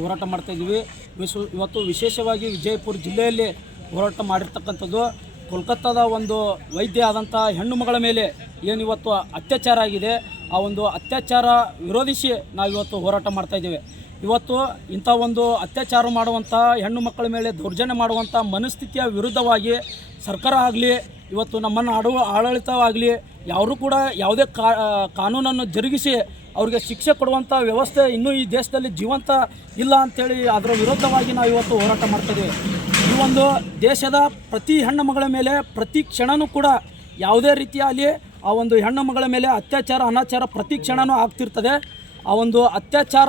ಹೋರಾಟ ಮಾಡ್ತಾ ಇದ್ದೀವಿ. ವಿಶ್ವ ಇವತ್ತು ವಿಶೇಷವಾಗಿ ವಿಜಯಪುರ ಜಿಲ್ಲೆಯಲ್ಲಿ ಹೋರಾಟ ಮಾಡಿರ್ತಕ್ಕಂಥದ್ದು ಕೋಲ್ಕತ್ತಾದ ಒಂದು ವೈದ್ಯ ಆದಂಥ ಹೆಣ್ಣು ಮಗಳ ಮೇಲೆ ಏನು ಇವತ್ತು ಅತ್ಯಾಚಾರ ಆಗಿದೆ, ಆ ಒಂದು ಅತ್ಯಾಚಾರ ವಿರೋಧಿಸಿ ನಾವು ಇವತ್ತು ಹೋರಾಟ ಮಾಡ್ತಾ ಇದ್ದೇವೆ. ಇವತ್ತು ಇಂಥ ಒಂದು ಅತ್ಯಾಚಾರ ಮಾಡುವಂಥ ಹೆಣ್ಣು ಮಕ್ಕಳ ಮೇಲೆ ದೌರ್ಜನ್ಯ ಮಾಡುವಂಥ ಮನಸ್ಥಿತಿಯ ವಿರುದ್ಧವಾಗಿ ಸರ್ಕಾರ ಆಗಲಿ, ಇವತ್ತು ನಮ್ಮನ್ನು ಆಡುವ ಆಡಳಿತವಾಗಲಿ ಯಾರೂ ಕೂಡ ಯಾವುದೇ ಕಾನೂನನ್ನು ಜರುಗಿಸಿ ಅವ್ರಿಗೆ ಶಿಕ್ಷೆ ಕೊಡುವಂಥ ವ್ಯವಸ್ಥೆ ಇನ್ನೂ ಈ ದೇಶದಲ್ಲಿ ಜೀವಂತ ಇಲ್ಲ ಅಂಥೇಳಿ ಅದರ ವಿರುದ್ಧವಾಗಿ ನಾವು ಇವತ್ತು ಹೋರಾಟ ಮಾಡ್ತಿದ್ದೀವಿ ಈ ಒಂದು ದೇಶದ ಪ್ರತಿ ಹೆಣ್ಣು ಮಗಳ ಮೇಲೆ ಪ್ರತಿ ಕ್ಷಣನೂ ಕೂಡ ಯಾವುದೇ ರೀತಿಯಲ್ಲಿ ಆ ಒಂದು ಹೆಣ್ಣು ಮಗಳ ಮೇಲೆ ಅತ್ಯಾಚಾರ, ಅನಾಚಾರ ಪ್ರತಿ ಕ್ಷಣನೂ ಆಗ್ತಿರ್ತದೆ. ಆ ಒಂದು ಅತ್ಯಾಚಾರ